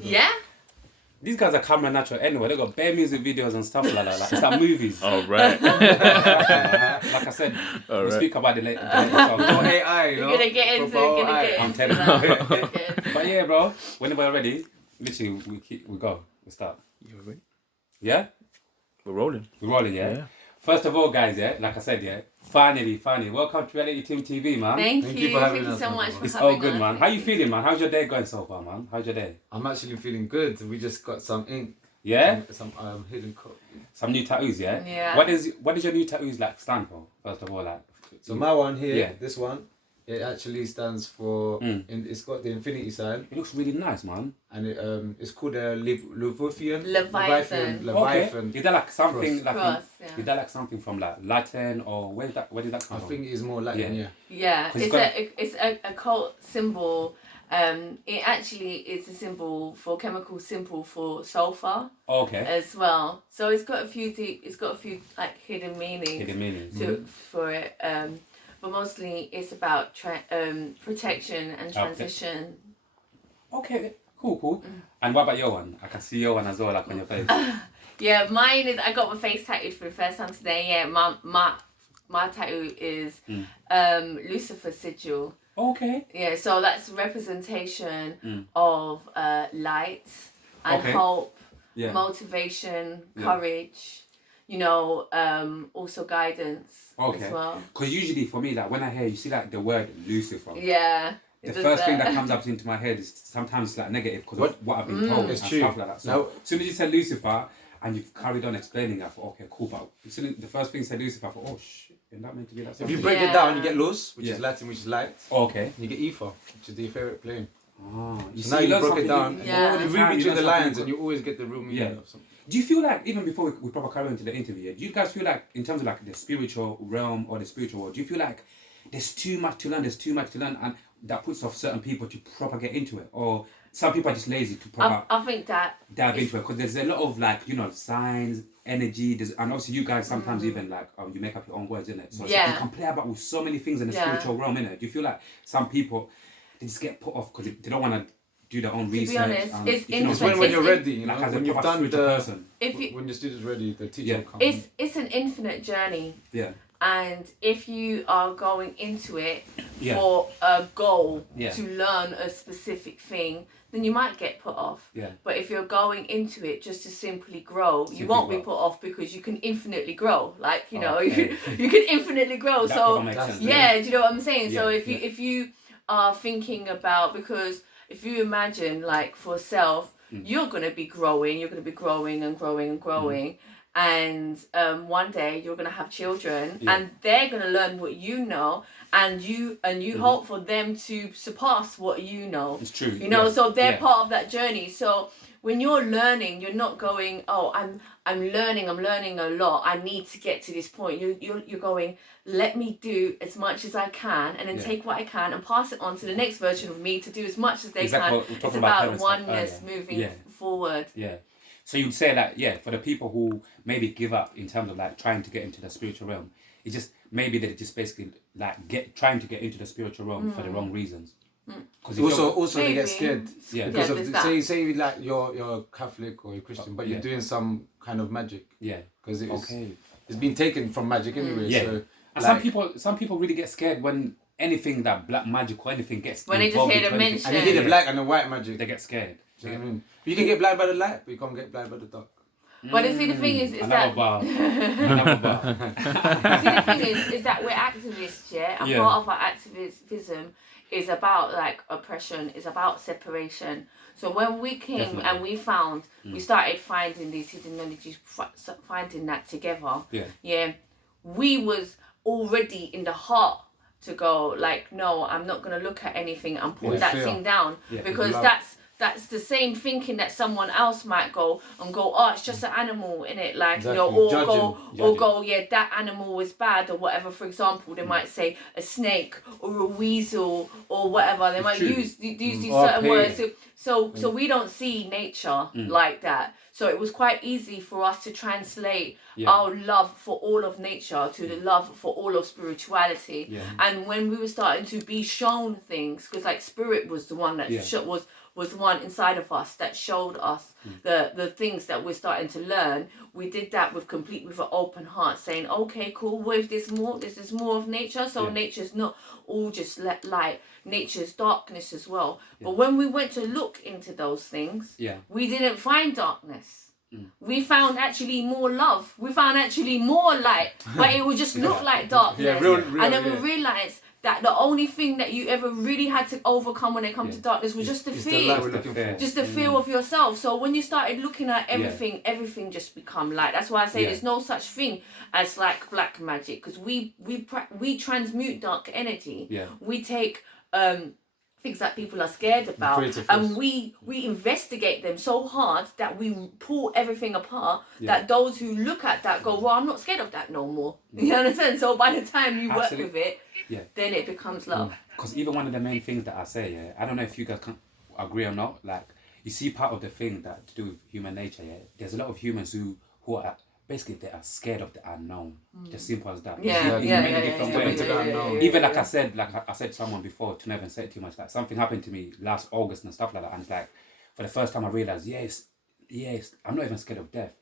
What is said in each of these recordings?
Yeah. These guys are camera natural anyway. They got bare music videos and stuff like that. Like, it's like movies. Oh, right. Like I said, we speak about the later song. Or AI, you know? You're gonna get into it. I'm telling you. But yeah, bro, whenever you're ready, literally, we go. We start. You ready? Yeah? We're rolling. We're rolling, yeah? First of all, guys, yeah, like I said, yeah, finally, welcome to RealityTeam TV, man. Thank you for having us. Thank you so much for It's having all good, us. man. How you feeling, man? How's your day going so far, man? How's your day? I'm actually feeling good. We just got some ink. Yeah? Some hidden code. Some new tattoos, yeah? Yeah. What does your new tattoos like stand for? First of all, like. So my one here, Yeah. this one, it actually stands for. It's got the infinity sign, It looks really nice, man. and it's called a Leviathan. Leviathan. Leviathan. Okay. Is that like something Cross. like? Yeah. Is that like something from like Latin or where did that come I from? think it is more Latin, yeah. Yeah, 'Cause it's a cult symbol. It actually is a symbol for chemical symbol for sulfur Okay. as well. So it's got a few like hidden meanings. Hidden meanings. For it. But mostly it's about protection and transition. Okay. Cool. And what about your one? I can see your one as well, like on your face. Yeah, mine is. I got my face tattooed for the first time today. Yeah, my tattoo is Lucifer sigil. Okay. Yeah, so that's representation of light and Okay. hope, Yeah. motivation, Yeah. courage. You know, also guidance Okay. as well. Because usually for me, like when I hear you see like the word Lucifer, Yeah. the first thing that comes up into my head is sometimes like negative because of what I've been told It's and true. stuff like that. So Now- as soon as you said Lucifer and you've carried on explaining, I thought, okay, cool. But as soon as the first thing you said Lucifer, I thought, oh shit, isn't that meant to be that? If something? you break it down, you get Luz, which Yeah. is Latin, which is light. Oh, okay. You get Ether, which is the favorite plane. Oh, you So now you learn broke it something down. new- Yeah. all the You time, read between learn the something lines, good. and you always get the real meaning Yeah. of something. Do you feel like, even before we proper carry on to the interview, do you guys feel like, in terms of like the spiritual realm or the spiritual world, do you feel like there's too much to learn, and that puts off certain people to proper get into it? Or some people are just lazy to proper I think that dive into it? Because there's a lot of like, signs, energy, and obviously you guys sometimes even like, you make up your own words, innit? So it's like you can play about with so many things in the spiritual realm, innit? Do you feel like some people, they just get put off because they don't want to do their own research? be honest, and, it's you know, interesting. When you're ready, you know, like as a when you've proper done spiritual the, person. when the student's ready, the teacher Yeah. will come. It's an infinite journey. Yeah. And if you are going into it Yeah. for a goal Yeah. to learn a specific thing, then you might get put off. Yeah. But if you're going into it just to simply grow, you won't be put off because you can infinitely grow. Like, you know, Okay. you can infinitely grow. That So proper makes sense, yeah, do you know what I'm saying? So Yeah, if you are thinking about, because if you imagine like for self, you're gonna be growing and growing and growing. And one day you're gonna have children, and they're gonna learn what you know, and you hope for them to surpass what you know. It's true. You know, yeah. so they're Yeah. part of that journey. So when you're learning, you're not going, oh, I'm learning a lot. I need to get to this point. You're going, let me do as much as I can, and then take what I can and pass it on to the next version of me to do as much as they Exactly can. what we're It's talking about about parents like oneness earlier. moving forward. Yeah. So you'd say that, for the people who maybe give up in terms of like trying to get into the spiritual realm, it's just maybe they're just basically like trying to get into the spiritual realm for the wrong reasons. Because Also they get scared because there's of that. say like you're Catholic or you're Christian, but you're doing some kind of magic. Yeah. Because it's been taken from magic anyway. Yeah. So And like, some people really get scared when anything that black magic or anything gets When they just involved hear into the anything. mention. and you hear the black and the white magic. They get scared. Do you know what I mean? You can get blind by the light, but you can't get blind by the dark. But you see, the thing is Another that bar. Another bar. see, the thing is that we're activists, and Yeah. part of our activism is about like oppression, is about separation. So when we came and we found, we started finding these hidden knowledges, finding that together. Yeah. We was already in the heart to go like, no, I'm not gonna look at anything and put that fear. thing down because love. that's the same thinking that someone else might go, oh, it's just an animal, innit? Like, Exactly. you know, or Judging. go, yeah, that animal is bad or whatever. For example, they might say a snake or a weasel or whatever. They might true. use these Or certain pig. words. So we don't see nature like that. So it was quite easy for us to translate our love for all of nature to the love for all of spirituality. And when we were starting to be shown things, because like spirit was the one that was one inside of us that showed us the things that we're starting to learn. We did that with an open heart, saying, okay, cool, what if there's more? There's more of nature. So nature's not all just light. Nature's darkness as well. But when we went to look into those things, we didn't find darkness. We found actually more love. We found actually more light, but it would just look like darkness. And then we realized that the only thing that you ever really had to overcome when it comes to darkness was just the fear. Just the fear of yourself. So when you started looking at everything just become light. That's why I say there's no such thing as like black magic, because we transmute dark energy. We take things that people are scared about, and we investigate them so hard that we pull everything apart, that those who look at that go, well, I'm not scared of that no more. You understand? So by the time you work with it, then it becomes love. Because even one of the main things that I say, I don't know if you guys can agree or not, like, you see part of the thing that to do with human nature, there's a lot of humans who are basically, they are scared of the unknown. Just simple as that. Even like I said to someone before, to never say too much, like something happened to me last August and stuff like that, and it's like, for the first time I realized, yes, I'm not even scared of death.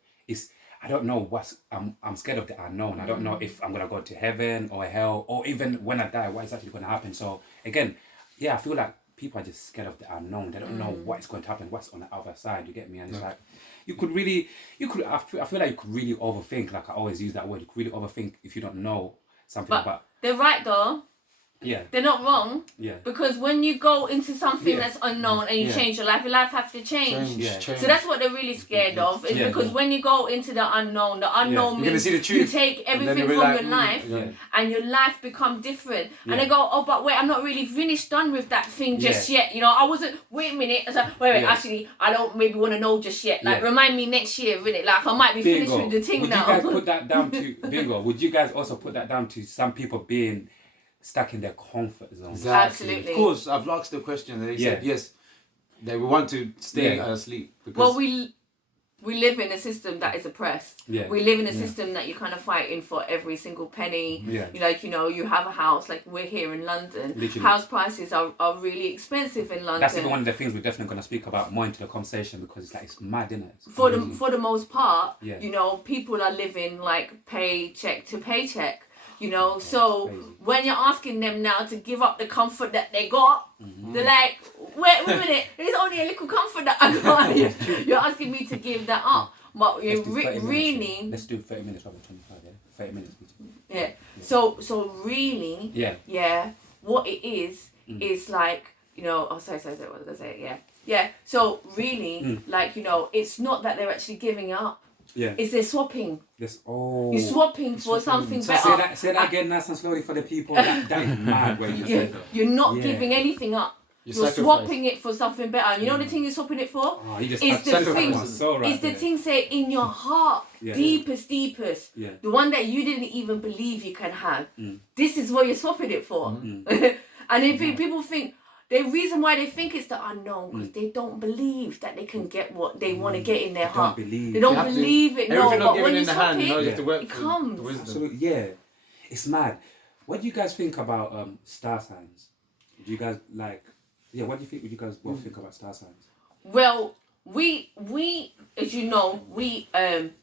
I don't know I'm scared of the unknown. I don't know if I'm gonna go to heaven or hell, or even when I die, what is actually gonna happen. So again, I feel like people are just scared of the unknown. They don't know what is going to happen, what's on the other side. You get me? And it's like, I feel like you could really overthink. Like I always use that word. You could really overthink if you don't know something about. They're right though. Yeah. They're not wrong. Yeah. Because when you go into something that's unknown and you change your life has to change. So that's what they're really scared of. Is because when you go into the unknown means see the truth. You take everything from your life and your life become different. And they go, oh, but wait, I'm not really done with that thing just yet. You know, I wasn't, wait a minute. I was like, wait, actually, I don't maybe want to know just yet. Like, remind me next year, innit? Like, I might be finished with the thing now. Would you guys put that down to, would you guys also put that down to some people being stuck in their comfort zone? Exactly. Absolutely. Of course, I've asked the question and they said yes, they want to stay asleep. Because well, we live in a system that is oppressed. We live in a system that you're kind of fighting for every single penny. You have a house, like we're here in London. Literally. House prices are really expensive in London. That's even one of the things we're definitely going to speak about more into the conversation, because it's like, it's mad, isn't it? For the most part, people are living like paycheck to paycheck. So when you're asking them now to give up the comfort that they got, they're like, wait a minute, it's only a little comfort that I got. You're asking me to give that up. But you really... Let's do 30 minutes rather than 25, 30 minutes. Yeah. So really, what it is like, oh, sorry, what was I say? Yeah. So really, it's not that they're actually giving up. Yeah. Is they're swapping. Yes. You're swapping for something better. Say that again nice and slowly for the people. That is mad when you say that. You're not giving anything up. You're swapping it for something better. And you know the thing you're swapping it for? Is the thing say in your heart, deepest. The one that you didn't even believe you can have. This is what you're swapping it for. And if people think, the reason why they think it's the unknown, because they don't believe that they can get what they want to get in their heart. They don't believe it. No, but when you swap it comes. Absolutely, yeah. It's mad. What do you guys think about star signs? Do you guys what do you think? Would you guys both think about star signs? Well, we as you know, we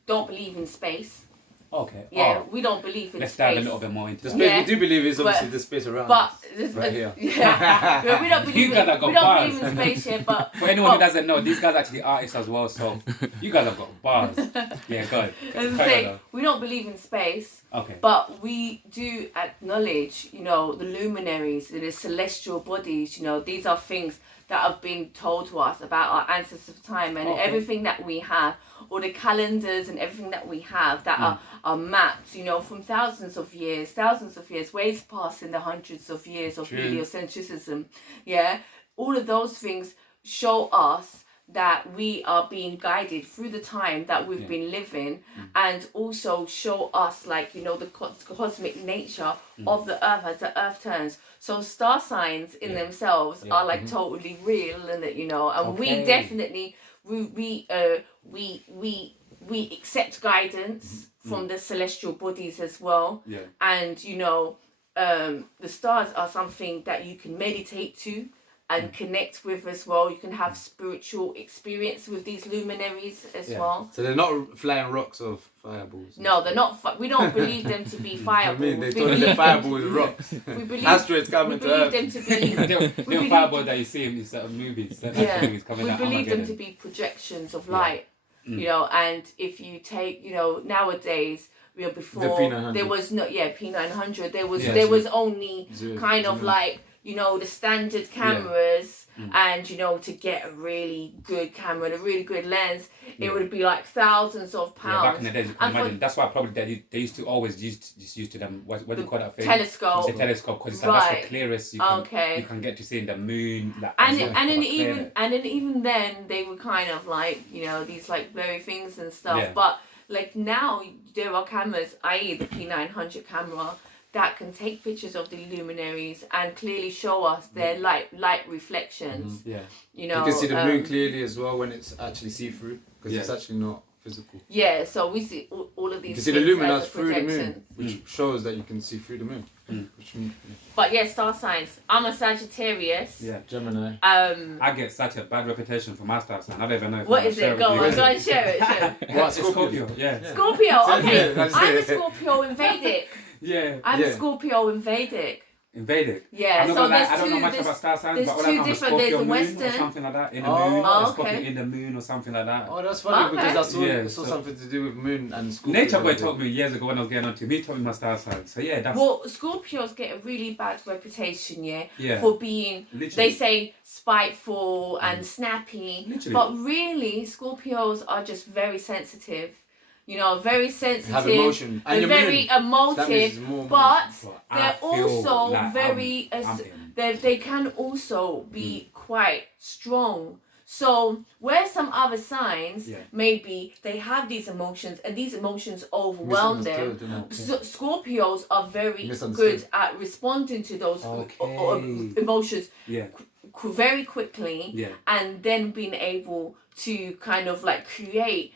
don't believe in space. Okay. Yeah, we don't believe in Let's space. dive a little bit more into the space. We do believe is obviously the space around us. Right here. Yeah. We don't believe in space yet, but for anyone who doesn't know, these guys are actually artists as well, so you guys have got bars. Yeah, go ahead. We don't believe in space. Okay. But we do acknowledge, the luminaries, the celestial bodies, these are things that have been told to us about our ancestors of time, and everything that we have, all the calendars and everything that we have that are mapped, from thousands of years, ways past in the hundreds of years of heliocentrism. Yeah, all of those things show us that we are being guided through the time that we've been living, and also show us the cosmic nature of the earth as the earth turns. So star signs in themselves are totally real, and we definitely we accept guidance from the celestial bodies as well. And the stars are something that you can meditate to. and connect with as well. You can have spiritual experience with these luminaries as well. So they're not flying rocks or fireballs. No, they're not. We don't believe them to be fireballs. I mean, they told they're fireballs and rocks. We believe asteroids coming to Earth. them to be. They're fireballs that you see in certain movies. Movies coming we out believe them to be projections of light. You know, and if you take, you know, nowadays, you know, before there was no P900, there was only kind of like, you know, the standard cameras, and you know, to get a really good camera and a really good lens, it would be like thousands of pounds. Yeah, back in the days, you can imagine. That's why probably they used to always use to them. What do you call that thing? Telescope. It's a telescope, because that's the clearest you can get to see in the moon. Like, and then even then they were kind of like, you know, these like blurry things and stuff. Yeah. But like now there are cameras, i.e. the P900 camera, that can take pictures of the luminaries and clearly show us their light reflections. Yeah. You know, you can see the moon clearly as well when it's actually see-through, because it's actually not physical. Yeah, so we see all of these. You can see the luminous through the projection. moon, which shows that you can see through the moon. But yeah, star signs. I'm a Sagittarius. Yeah. Gemini. I get such a bad reputation for my star sign. I don't even know if what is it? Go on, share it. What? Scorpio. Yeah. Scorpio. Okay, Yeah, I'm a Scorpio in Vedic. Yeah. I'm a Scorpio in Vedic. In Vedic. Yeah. So I don't know much about star signs, but all I know is Scorpio there's a moon Western or something like that. In the moon. Oh, Scorpio okay. in the moon or something like that. Oh, that's funny because I saw so something to do with moon and Scorpio. Nature Boy told me years ago when I was getting onto him. He told me my star sign. So yeah, that's. Well, Scorpios get a really bad reputation, yeah. for being. Literally. They say spiteful and snappy, Literally. but really, Scorpios are just very sensitive. You know, very sensitive. Have emotion. And they're very emotive, but they're also like very. They can also be quite strong. So where some other signs, maybe they have these emotions and these emotions overwhelm them. So Scorpios are very good at responding to those emotions very quickly, and then being able to kind of like create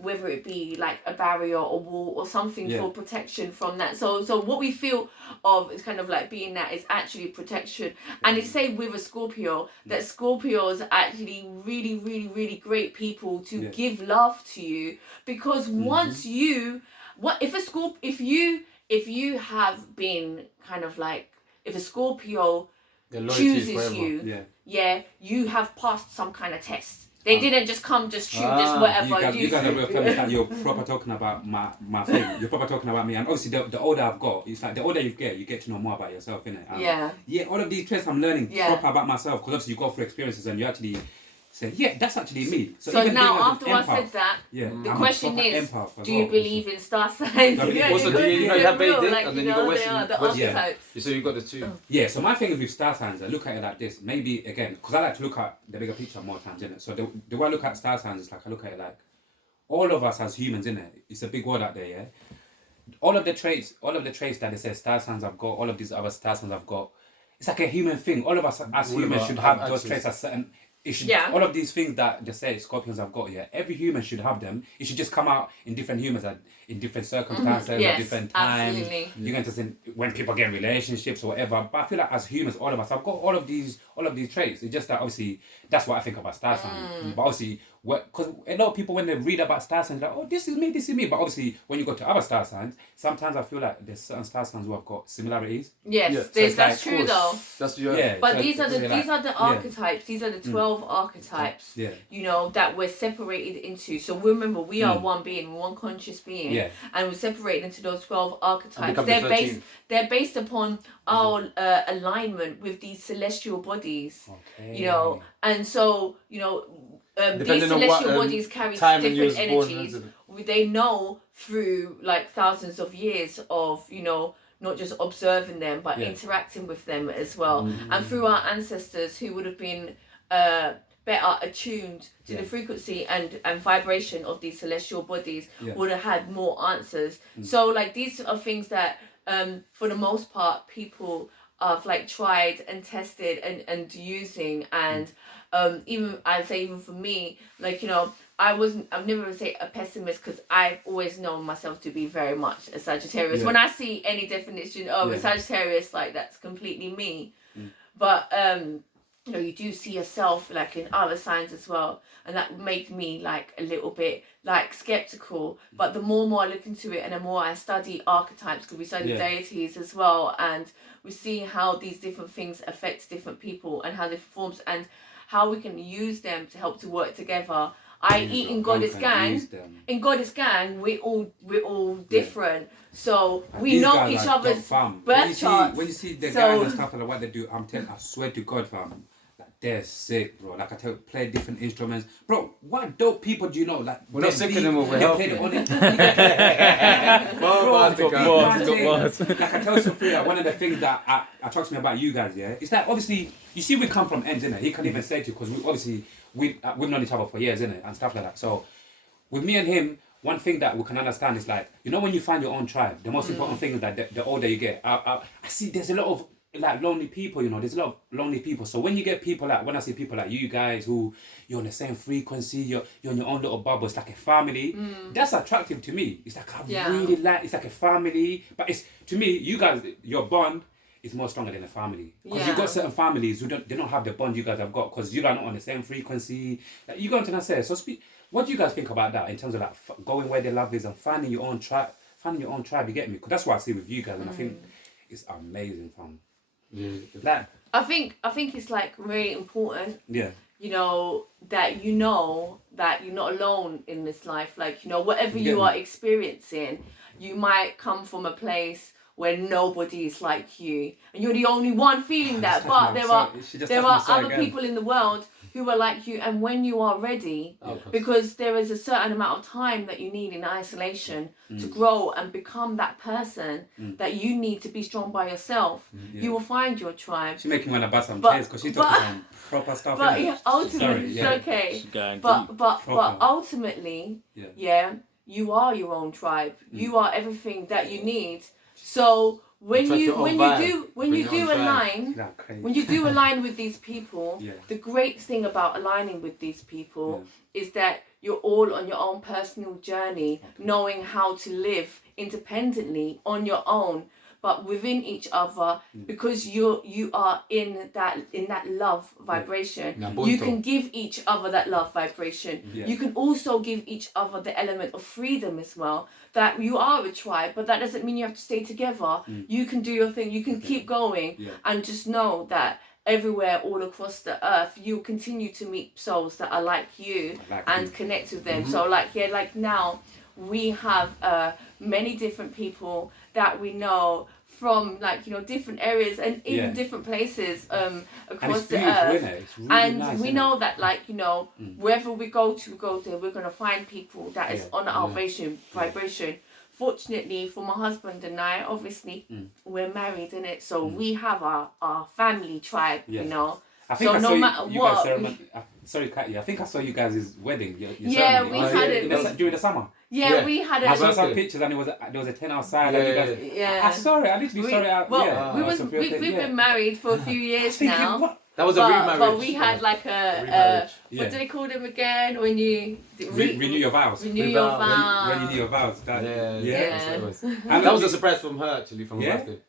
whether it be like a barrier or wall or something for protection from that. So what we feel of is kind of like being that is actually protection. And it's say with a Scorpio that Scorpios are actually really, really, really great people to give love to you, because once you if you have been kind of like, if a Scorpio chooses you, you have passed some kind of test. They didn't just come, just shoot, just whatever. You guys are real famous that you're proper talking about my thing. You're proper talking about me, and obviously the older I've got, it's like the older you get to know more about yourself, innit? Yeah, all of these traits I'm learning proper about myself, because obviously you go through experiences and you actually say, that's actually me. So now after I said that, the question is, do you believe in star signs? Also, do you have Vedic, and then you got Western? The archetypes. So you got the two. Yeah, so my thing is with star signs, I look at it like this. Maybe, again, because I like to look at the bigger picture more times, innit? So the way I look at star signs is like, I look at it like, all of us as humans, innit? It's a big word out there, yeah? All of the traits that they say star signs I've got, all of these other star signs I've got, it's like a human thing. All of us as humans should have those traits as certain... all of these things that they say Scorpions have got, every human should have them. It should just come out in different humans in different circumstances, at different times. Absolutely. You're going to see when people get in relationships or whatever. But I feel like as humans, all of us, I've got all of these traits. It's just that obviously that's what I think about star signs. But obviously, because a lot of people when they read about star signs, they're like, oh, this is me. But obviously, when you go to other star signs, sometimes I feel like there's certain star signs who have got similarities. Yes, so that's true though. That's but so these are the archetypes. These are the 12 archetypes. You know, that we're separated into. So remember, we are one being, one conscious being, and we're separated into those 12 archetypes. They're based upon our alignment with these celestial bodies. You know, and so you know. These celestial bodies carry different energies. They know through like thousands of years of, you know, not just observing them, but interacting with them as well. And through our ancestors who would have been better attuned to the frequency and vibration of these celestial bodies, would have had more answers. So like these are things that for the most part people have like tried and tested and using, and even I'd say even for me, like, you know, I've never gonna say a pessimist, because I've always known myself to be very much a Sagittarius. When I see any definition of a Sagittarius, like that's completely me. But you know, you do see yourself like in other signs as well, and that made me like a little bit like skeptical. But the more I look into it, and the more I study archetypes, because we study deities as well, and we see how these different things affect different people and how they forms and how we can use them to help to work together. In Goddess Gang, we're all different, so we know each other's birth charts. When you see the guys and stuff like what they do, I swear to God, fam, like they're sick, bro. Like I tell you, play different instruments, bro. What dope people do you know? Like we're not sick anymore. We're healthy. Like I tell Sophia, one of the things that attracts me about you guys, it's that obviously you see we come from ends, innit? He can't even say to you because we've known each other for years, innit, and stuff like that. So with me and him, one thing that we can understand is like, you know, when you find your own tribe, the most important thing is that the older you get, I see there's a lot of like lonely people, you know, there's a lot of lonely people. So when you get people like, when I see people like you guys who you're on the same frequency, you're in your own little bubble, it's like a family, that's attractive to me. It's like, really like, it's like a family, but it's, to me, you guys, your bond is more stronger than a family. Because you've got certain families who they don't have the bond you guys have got because you guys are not on the same frequency. Like, you got to say. So what do you guys think about that in terms of like going where the love is and finding your own tribe? You get me? Because that's what I see with you guys, and I think it's amazing, fam. Yeah. Like, I think it's like really important. Yeah. You know that you're not alone in this life. Like, you know, whatever you are experiencing, you might come from a place where nobody is like you, and you're the only one feeling that. But there are other people in the world who are like you, and when you are ready, because there is a certain amount of time that you need in isolation to grow and become that person that you need to be strong by yourself. You will find your tribe. She's making me want to bust some tears because she's talking some proper stuff. But ultimately, it's okay. But ultimately, you are your own tribe. You are everything that you need. So when you do align with these people, the great thing about aligning with these people is that you're all on your own personal journey, knowing how to live independently on your own, but within each other, because you are in that love vibration. You can give each other that love vibration. You can also give each other the element of freedom as well. That you are a tribe, but that doesn't mean you have to stay together. You can do your thing. You can keep going, and just know that everywhere, all across the earth, you'll continue to meet souls that are like you and connect with them. So like now, we have many different people that we know from different areas and even different places across the earth. Really and nice, we know that wherever we go there, we're going to find people that is on our vibration. Fortunately for my husband and I, obviously, we're married, innit? So we have our family tribe, you know. I think so I no saw matter you what. Guys sorry, Katia. I think I saw you guys' wedding. Your ceremony. We had it during the summer. Yeah, we had it. I saw some pictures and there was a tent outside. I saw it. I literally saw it. Well, we've been married for a few years now. That was a remarriage. But we had like what do they call them again? When you renew your vows. Renew your vows. When you renew your vows. That was a surprise from her actually, from her birthday.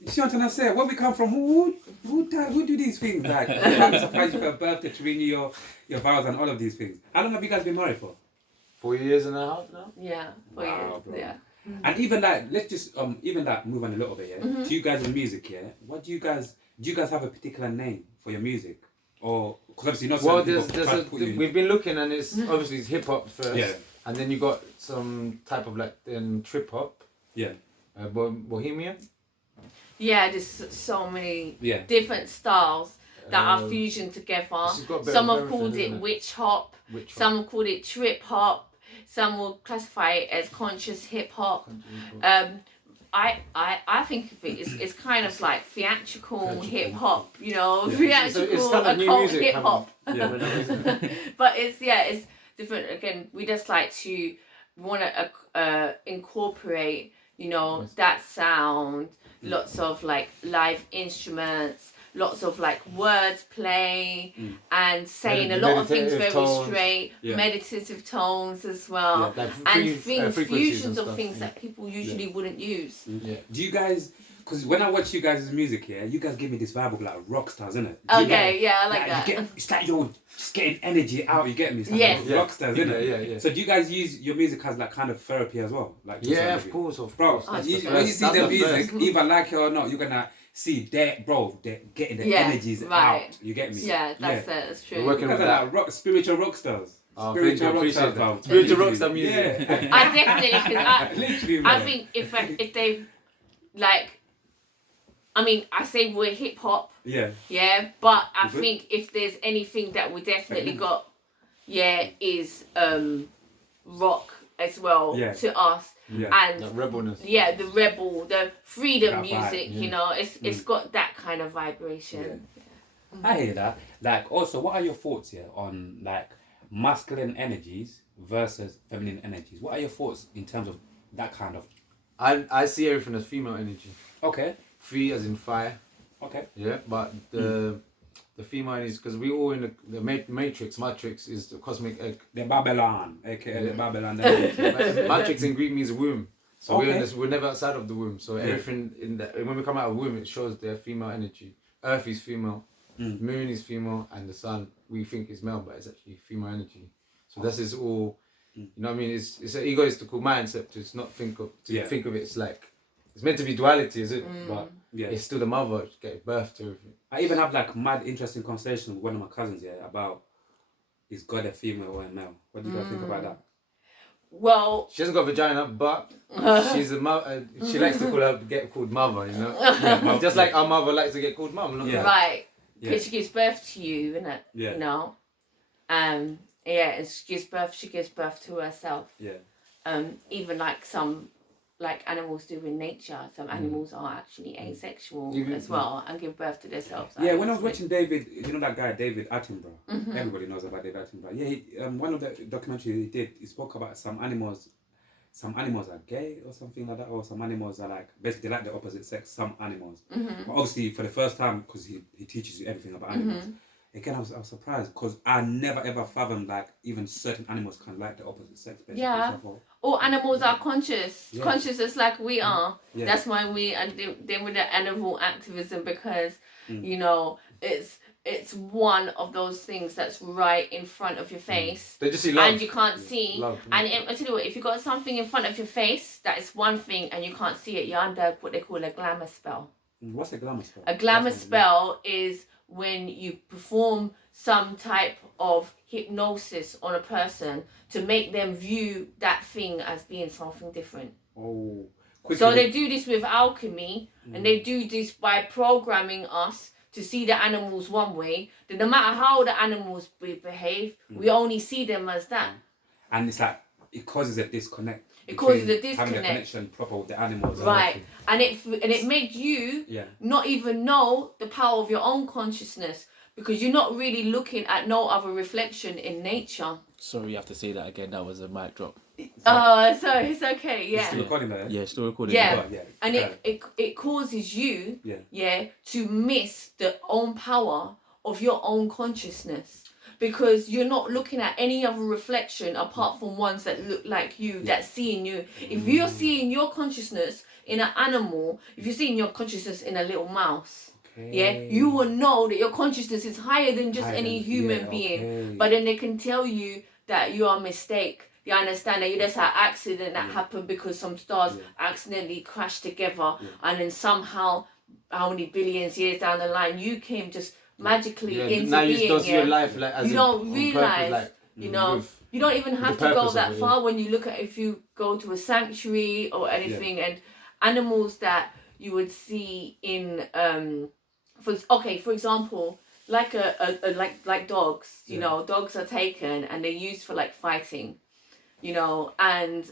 You see what I'm trying to say? Where we come from, who do these things? Like, I'm surprised you for a birthday to renew your vows and all of these things. How long have you guys been married for? 4 years and a half now. Yeah, 4 years. Bro. Yeah. And even like, let's just move on a little bit. To you guys in music, what do you guys have a particular name for your music, or because obviously we've been looking and it's obviously it's hip hop first, and then you got some type of trip hop, bohemian. Yeah, there's so many different styles that are fusion together. Some have called it witch hop. Some have called it trip hop. Some will classify it as conscious hip hop. I think of it it's kind of like theatrical hip hop, you know, theatrical occult hip hop. But it's different. Again, we just like to want to incorporate, that sound. Lots of live instruments, lots of word play, and saying a lot of things very straight, meditative tones as well, and fusions of things that people usually wouldn't use. Do you guys, because when I watch you guys' music, you guys give me this vibe of like rock stars, innit? Okay, I like that. It's like you're just getting energy out. You get me? It's like rock stars, innit? Yeah. So do you guys use your music as like kind of therapy as well? Like of course, bro. When you see the music, either like it or not, you're gonna see they're getting the energies out. You get me? Yeah, that's true. We're working with that. Spiritual rock stars. Spiritual rock star music. Yeah. I definitely, I think if they like, I mean, I say we're hip hop. Yeah, but I think if there's anything that we definitely got, is rock as well to us. And the rebelness. The rebel, the freedom music, you know, it's got that kind of vibration. I hear that. Like, also, what are your thoughts on like masculine energies versus feminine energies? What are your thoughts in terms of that kind of? I see everything as female energy. Okay. Free as in fire. Okay. Yeah, but the female is because we all in the matrix. Matrix is the cosmic egg. The Babylon, aka the Babylon. Matrix in Greek means womb. So we're never outside of the womb. So everything when we come out of womb, it shows their female energy. Earth is female, moon is female, and the sun we think is male, but it's actually female energy. So this is all. You know what I mean? It's an egoistical mindset to not think of think of it as like it's meant to be duality, is it? But it's still the mother gave birth to everything. I even have like mad interesting conversation with one of my cousins about is God a female or a male? What do you guys think about that? Well, she hasn't got a vagina, but she's a mother. She likes to get called mother, you know. Just like our mother likes to get called mum. Right. Because she gives birth to you, innit? Yeah. You know. And she gives birth to herself. Yeah. Even like some animals do in nature. Some animals are actually asexual as well and give birth to themselves. Yeah, when I was watching David, you know that guy David Attenborough. Everybody knows about David Attenborough. Yeah, one of the documentaries he did, he spoke about some animals. Some animals are gay or something like that, or some animals are like basically like the opposite sex. Some animals, but obviously for the first time because he teaches you everything about animals. Again, I was surprised because I never ever fathomed like even certain animals can like the opposite sex. Basically. Yeah. All animals are conscious. Yeah. Conscious just like we are. Yeah. That's why we are then with the animal activism because you know it's one of those things that's right in front of your face. They just see love. And you can't see. Love. And I tell you what, if you got something in front of your face that is one thing and you can't see it, you're under what they call a glamour spell. What's a glamour spell? A glamour spell is when you perform some type of hypnosis on a person to make them view that thing as being something different. Oh. So they do this with alchemy and they do this by programming us to see the animals one way. Then no matter how the animals behave, we only see them as that. And it's like, it causes a disconnect. It causes a disconnect. Having a connection proper with the animals. Right. And it made you not even know the power of your own consciousness because you're not really looking at no other reflection in nature. Sorry, you have to say that again. That was a mic drop. Sorry, it's okay. Yeah. Still recording there? Yeah, still recording. Yeah. And it causes you to miss the own power of your own consciousness. Because you're not looking at any other reflection apart from ones that look like you, that's seeing you. If you're seeing your consciousness in an animal, if you're seeing your consciousness in a little mouse, you will know that your consciousness is higher than just any human being. But then they can tell you that you are a mistake. You understand that that's an accident that happened because some stars accidentally crashed together and then somehow, how many billions years down the line, you came just magically into now being. You don't see your life like as you don't realize, purpose, like, you know, you don't even have to go that far when you look at if you go to a sanctuary or anything and animals that you would see in for example, like like dogs, you know, dogs are taken and they're used for like fighting, you know, and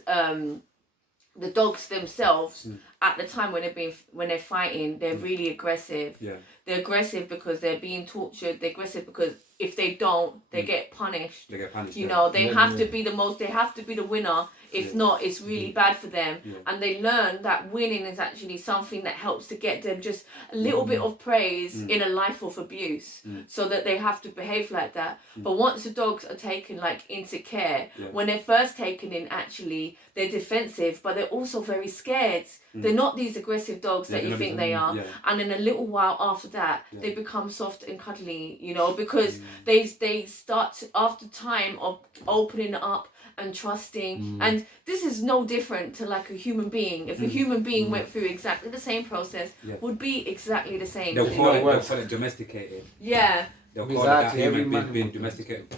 the dogs themselves at the time when they're fighting, they're really aggressive. They're aggressive because they're being tortured. They're aggressive because if they don't, they get punished. They get punished. You know, they have to be the most. They have to be the winner. If not, it's really bad for them. And they learn that winning is actually something that helps to get them just a little bit of praise in a life of abuse, so that they have to behave like that. But once the dogs are taken like into care, when they're first taken in, actually they're defensive, but they're also very scared. They're not these aggressive dogs that you think they are. And in a little while after that, they become soft and cuddly, you know, because they start to, after time of opening up and trusting. And this is no different to like a human being. If a human being went through exactly the same process, would be exactly the same. They'll call it domesticated. Yeah. They'll call exactly. That human being domesticated.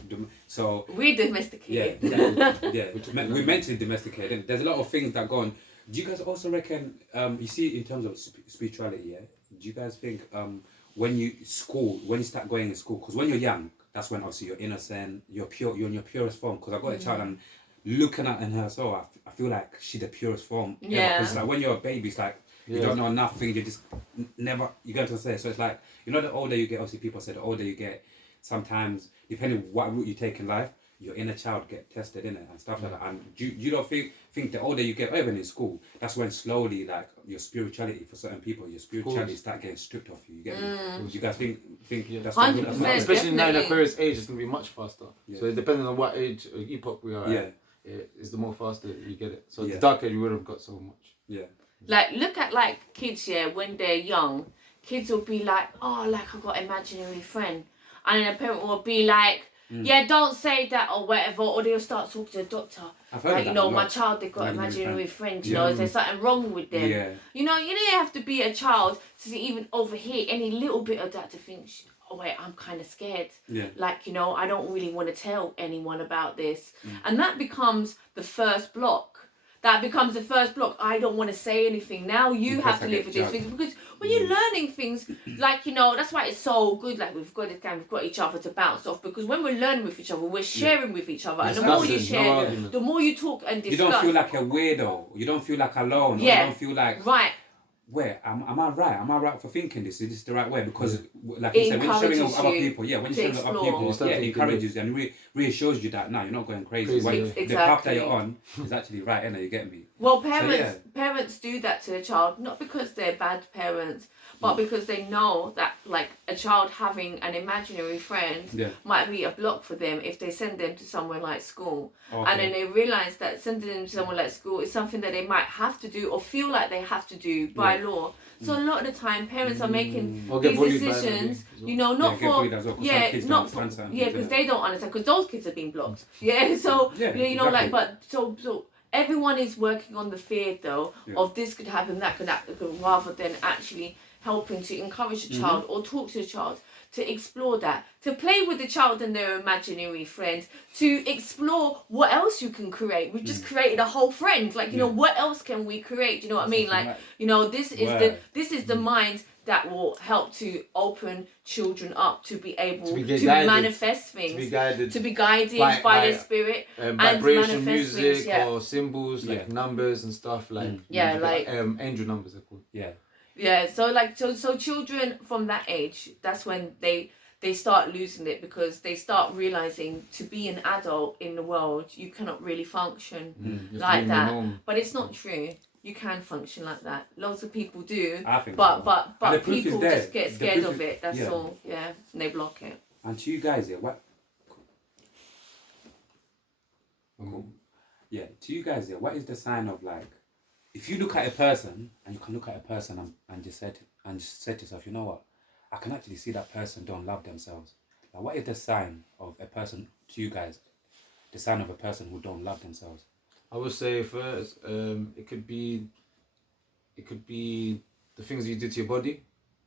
So we domesticated. Yeah. We mentally domesticated. There's a lot of things that go on. Do you guys also reckon, you see in terms of spirituality, do you guys think when you start going in school, because when you're young, that's when obviously you're innocent, you're pure, you're in your purest form. Because I've got a child and looking at in her soul, I feel like she's the purest form. Yeah. Because like when you're a baby, it's like you don't know nothing. You just never you get to say. So it's like, you know, the older you get, obviously people say the older you get, sometimes depending what route you take in life, your inner child get tested in it and stuff like that. And you don't think the older you get, even in school, that's when slowly like your spirituality for certain people, your spirituality start getting stripped off you. You get me? You guys think that's 100%, especially now in definitely. Aquarius age, it's gonna be much faster. So depending on what age or epoch we are at, is the more faster you get it. So the darker you would have got so much. Yeah. Like look at like kids, when they're young, kids will be like, oh, like I got an imaginary friend, and then a parent will be like, yeah, don't say that or whatever, or they'll start talking to the doctor. I've heard like, you that know, a my lot. child, they've got imaginary friend, you know, Yeah. is there something wrong with them? Yeah. You know, you don't have to be a child to even overhear any little bit of that to think, oh wait, I'm kind of scared. Yeah. Like, you know, I don't really want to tell anyone about this. And that becomes the first block. That becomes the first block. I don't want to say anything. Now you have to live with these things. Because when you're learning things, like, you know, that's why it's so good. Like, we've got each other to bounce off. Because when we're learning with each other, we're sharing with each other. And the more you share, the more you talk and discuss. You don't feel like a weirdo. You don't feel like alone. Yeah. You don't feel like... Right. Where am I right? Am I right for thinking this? Is this the right way? Because, like you said, when you're sharing with other people, when you're sharing with other people, it encourages you and reassures you that, no, you're not going crazy. Exactly. The path that you're on is actually right, innit? You get me? Well, parents do that to a child, not because they're bad parents, but because they know that, like, a child having an imaginary friend might be a block for them if they send them to somewhere like school. Okay. And then they realise that sending them to somewhere like school is something that they might have to do or feel like they have to do by law. So a lot of the time, parents are making these decisions, you know, not because they don't understand, because those kids are being blocked. So you know, like, but so everyone is working on the fear though of this could happen, that could happen, rather than actually helping to encourage the child or talk to the child to explore that, to play with the child and their imaginary friend, to explore what else you can create. We've just created a whole friend, like, you know, what else can we create? You know what I mean? Like, you know, this is the mind that will help to open children up to be able to manifest things, to be guided by the spirit, vibration, music or symbols like numbers and stuff like angel numbers are called. So children from that age, that's when they start losing it, because they start realizing to be an adult in the world, you cannot really function like that. But it's not true. You can function like that. Lots of people do. I think but people just get scared of it. That's all. Yeah, and they block it. And to you guys, what? Cool. Yeah, to you guys, what is the sign of, like, if you look at a person and you can look at a person and just say to yourself, you know what, I can actually see that person don't love themselves. Like, what is the sign of a person to you guys? The sign of a person who don't love themselves. I would say first, it could be the things you do to your body.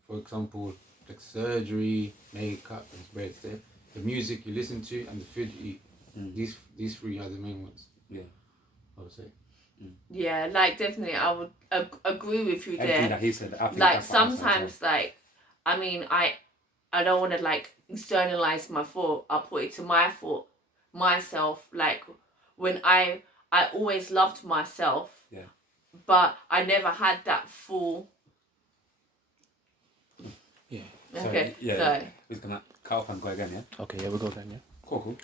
For example, like surgery, makeup, and braids. The music you listen to and the food you eat. These three are the main ones. Yeah, I would say. Yeah, like, definitely, I would agree with you Everything there. that he said, I think like, sometimes, like, I mean, I don't want to, like, externalize my thought. I'll put it to myself. Like, when I always loved myself, but I never had that full. Yeah. Okay. Sorry. He's gonna cut off and go again, yeah? Okay, yeah, we'll go then, yeah. Cool.